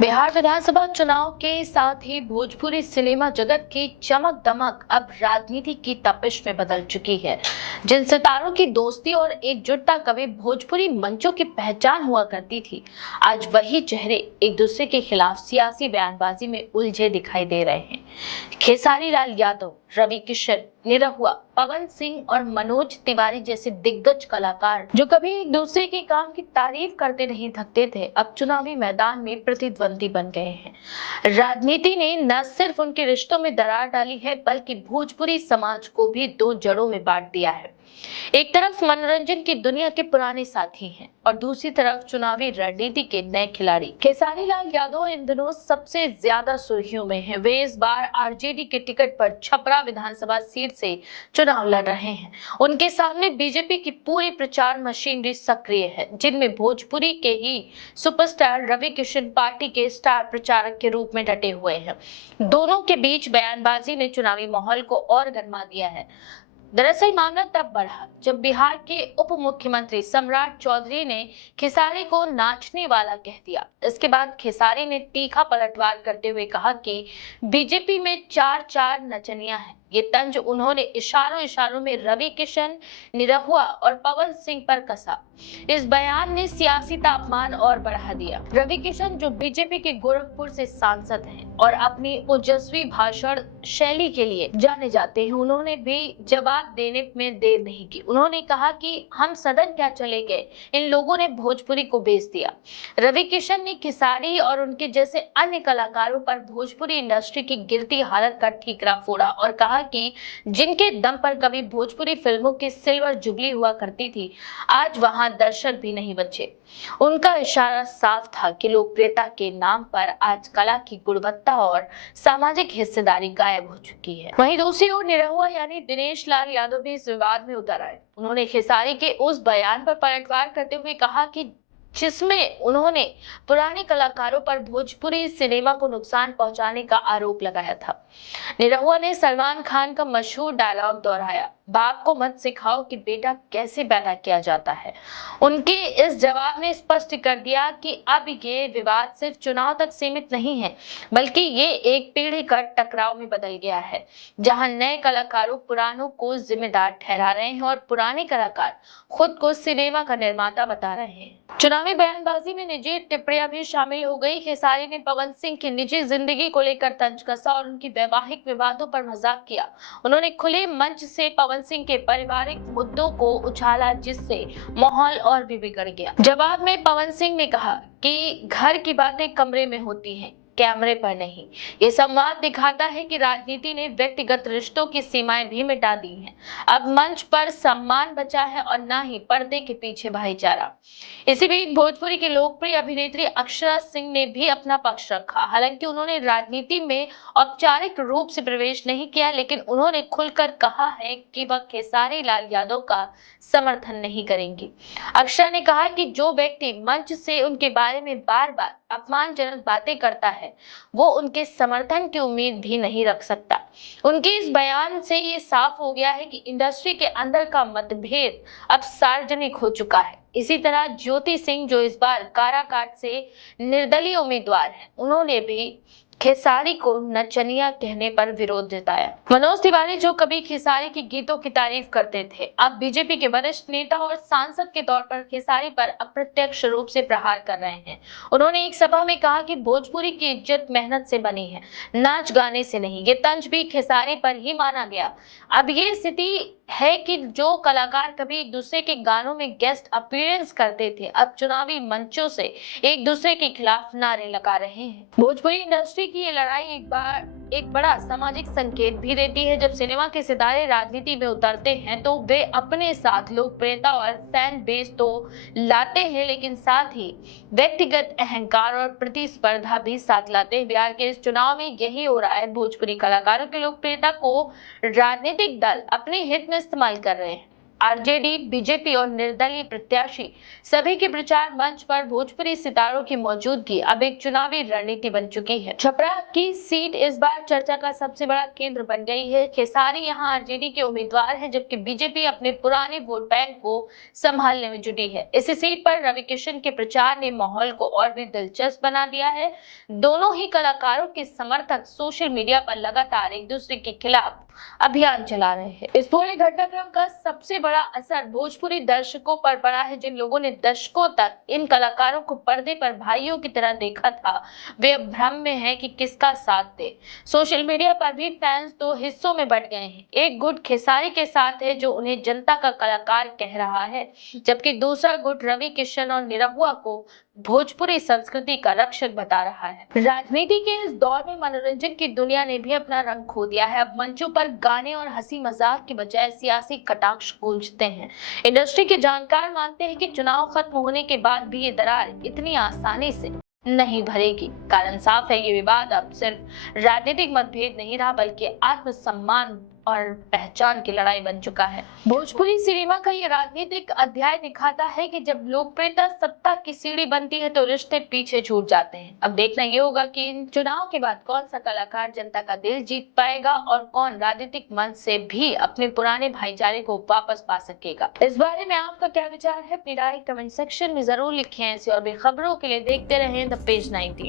बिहार विधानसभा चुनाव के साथ ही भोजपुरी सिनेमा जगत की चमक दमक अब राजनीति की तपिश में बदल चुकी है। जिन सितारों की दोस्ती और एकजुटता कभी भोजपुरी मंचों की पहचान हुआ करती थी, आज वही चेहरे एक दूसरे के खिलाफ सियासी बयानबाजी में उलझे दिखाई दे रहे हैं। खेसारी लाल यादव, रवि किशन, निरहुआ, पवन सिंह और मनोज तिवारी जैसे दिग्गज कलाकार जो कभी एक दूसरे के काम की तारीफ करते नहीं थकते थे, अब चुनावी मैदान में प्रतिद्वंदी बन गए हैं। राजनीति ने न सिर्फ उनके रिश्तों में दरार डाली है, बल्कि भोजपुरी समाज को भी दो जड़ों में बांट दिया है। एक तरफ मनोरंजन की दुनिया के पुराने साथी हैं और दूसरी तरफ चुनावी रणनीति के नए खिलाड़ी। खेसारी लाल यादव इन दिनों सबसे ज्यादा सुर्खियों में हैं। वे इस बार आरजेडी के टिकट पर छपरा विधानसभा सीट से चुनाव लड़ रहे हैं। उनके सामने बीजेपी की पूरी प्रचार मशीनरी सक्रिय है, जिनमें भोजपुरी के ही सुपरस्टार रवि किशन पार्टी के स्टार प्रचारक के रूप में डटे हुए हैं। दोनों के बीच बयानबाजी ने चुनावी माहौल को और गर्मा दिया है। दरअसल मामला तब बढ़ा जब बिहार के उप मुख्यमंत्री सम्राट चौधरी ने खेसारी को नाचने वाला कह दिया। इसके बाद खेसारी ने तीखा पलटवार करते हुए कहा कि बीजेपी में चार चार नचनिया है। ये तंज उन्होंने इशारों इशारों में रवि किशन, निरहुआ और पवन सिंह पर कसा। इस बयान ने सियासी तापमान और बढ़ा दिया। रवि किशन, जो बीजेपी के गोरखपुर से सांसद हैं और अपनी ओजस्वी भाषण शैली के लिए जाने जाते हैं, उन्होंने भी जवाब देने में देर नहीं की। उन्होंने कहा कि हम सदन क्या चले गए, इन लोगों ने भोजपुरी को बेच दिया। रवि किशन ने खेसारी और उनके जैसे अन्य कलाकारों पर भोजपुरी इंडस्ट्री की गिरती हालत का ठीकरा फोड़ा और कहा कि जिनके दम पर कभी भोजपुरी फिल्मों की सिल्वर जुबली हुआ करती थी, आज वहां दर्शक भी नहीं बचे। उनका इशारा साफ था कि लोकप्रियता के नाम पर आज कला की गुणवत्ता और सामाजिक हिस्सेदारी गायब हो चुकी है। वहीं दूसरी ओर निरहुआ यानी दिनेश लाल यादव भी इस विवाद में उतर आए। उन्होंने खेसारी के उस बयान पर पलटवार करते हुए कहा कि जिसमें उन्होंने पुराने कलाकारों पर भोजपुरी सिनेमा को नुकसान पहुंचाने का आरोप लगाया था। निरहुआ ने सलमान खान का मशहूर डायलॉग दोहराया, बाप को मत सिखाओ कि बेटा कैसे पैदा किया जाता है। उनके इस जवाब ने स्पष्ट कर दिया कि अब ये विवाद सिर्फ चुनाव तक सीमित नहीं है, बल्कि ये एक पीढ़ी का टकराव में बदल गया है, जहां नए कलाकारों पुरानों को जिम्मेदार ठहरा रहे हैं और पुराने कलाकार खुद को सिनेमा का निर्माता बता रहे हैं। चुनावी बयानबाजी में निजी टिप्पणियां भी शामिल हो गई। खेसारी ने पवन सिंह की निजी जिंदगी को लेकर तंज कसा और उनकी वैवाहिक विवादों पर मजाक किया। उन्होंने खुले मंच से पवन सिंह के पारिवारिक मुद्दों को उछाला, जिससे माहौल और भी बिगड़ गया। जवाब में पवन सिंह ने कहा कि घर की बातें कमरे में होती हैं, कैमरे पर नहीं। ये संवाद दिखाता है कि राजनीति ने व्यक्तिगत रिश्तों की सीमाएं भी मिटा दी हैं। अब मंच पर सम्मान बचा है और न ही पर्दे के पीछे भाईचारा। इसी बीच भोजपुरी की लोकप्रिय अभिनेत्री अक्षरा सिंह ने भी अपना पक्ष रखा। हालांकि उन्होंने राजनीति में औपचारिक रूप से प्रवेश नहीं किया, लेकिन उन्होंने खुलकर कहा है कि वह खेसारी लाल यादव का समर्थन नहीं करेंगी। अक्षरा ने कहा कि जो व्यक्ति मंच से उनके बारे में बार बार अपमानजनक बातें करता है, वो उनके समर्थन की उम्मीद भी नहीं रख सकता। उनके इस बयान से ये साफ हो गया है कि इंडस्ट्री के अंदर का मतभेद अब सार्वजनिक हो चुका है। इसी तरह ज्योति सिंह, जो इस बार काराकाट से निर्दलीय उम्मीदवार है, उन्होंने भी खेसारी को नचनिया कहने पर विरोध जताया। मनोज तिवारी, जो कभी खेसारी के गीतों की तारीफ करते थे, अब बीजेपी के वरिष्ठ नेता और सांसद के तौर पर खेसारी पर अप्रत्यक्ष रूप से प्रहार कर रहे हैं। उन्होंने एक सभा में कहा कि भोजपुरी की इज्जत मेहनत से बनी है, नाच गाने से नहीं। ये तंज भी खेसारी पर ही माना गया। अब ये स्थिति है कि जो कलाकार कभी एक दूसरे के गानों में गेस्ट अपीयरेंस करते थे, अब चुनावी मंचों से एक दूसरे के खिलाफ नारे लगा रहे हैं। भोजपुरी इंडस्ट्री की ये लड़ाई एक बड़ा सामाजिक संकेत भी देती है। जब सिनेमा के सितारे राजनीति में उतरते हैं तो वे अपने साथ लोकप्रियता और फैन बेस तो लाते हैं, लेकिन साथ ही व्यक्तिगत अहंकार और प्रतिस्पर्धा भी साथ लाते हैं। बिहार के इस चुनाव में यही हो रहा है। भोजपुरी कलाकारों की लोकप्रियता को राजनीतिक दल अपने हित में इस्तेमाल कर रहे हैं। आरजेडी, बीजेपी और निर्दलीय प्रत्याशी सभी के प्रचार मंच पर भोजपुरी सितारों की मौजूदगी अब एक चुनावी रणनीति बन चुकी है। छपरा की सीट इस बार चर्चा का सबसे बड़ा केंद्र बन गई है। खेसारी यहां आरजेडी के उम्मीदवार हैं, जबकि बीजेपी अपने पुराने वोट बैंक को संभालने में जुटी है। इसी सीट पर रवि किशन के प्रचार ने माहौल को और भी दिलचस्प बना दिया है। दोनों ही कलाकारों के समर्थक सोशल मीडिया पर लगातार एक दूसरे के खिलाफ अभियान चला रहे हैं। इस पूरे घटनाक्रम का सबसे बड़ा असर भोजपुरी दर्शकों पर पड़ा है। जिन लोगों ने दशकों तक इन कलाकारों को पर्दे पर भाइयों की तरह देखा था, वे अब भ्रम में हैं कि किसका साथ दे। सोशल मीडिया पर भी फैंस दो हिस्सों में बंट गए हैं। एक गुट खेसारी के साथ है, जो उन्हें जनता का कलाकार कह रहा है, जबकि दूसरा गुट रवि किशन और निरहुआ को भोजपुरी संस्कृति का रक्षक बता रहा है। राजनीति के इस दौर में मनोरंजन की दुनिया ने भी अपना रंग खो दिया है। अब मंचों पर गाने और हंसी मजाक की बजाय सियासी कटाक्ष गूंजते हैं। इंडस्ट्री के जानकार मानते हैं कि चुनाव खत्म होने के बाद भी ये दरार इतनी आसानी से नहीं भरेगी। कारण साफ है, ये विवाद अब सिर्फ राजनीतिक मतभेद नहीं रहा, बल्कि आत्मसम्मान और पहचान की लड़ाई बन चुका है। भोजपुरी सिनेमा का ये राजनीतिक अध्याय दिखाता है कि जब लोकप्रियता सत्ता की सीढ़ी बनती है तो रिश्ते पीछे छूट जाते हैं। अब देखना ये होगा कि इन चुनाव के बाद कौन सा कलाकार जनता का दिल जीत पाएगा और कौन राजनीतिक मंच से भी अपने पुराने भाईचारे को वापस पा सकेगा। इस बारे में आपका क्या विचार है? अपनी राय कमेंट सेक्शन में जरूर लिखें। ऐसी और भी खबरों के लिए देखते रहें द पेज 19।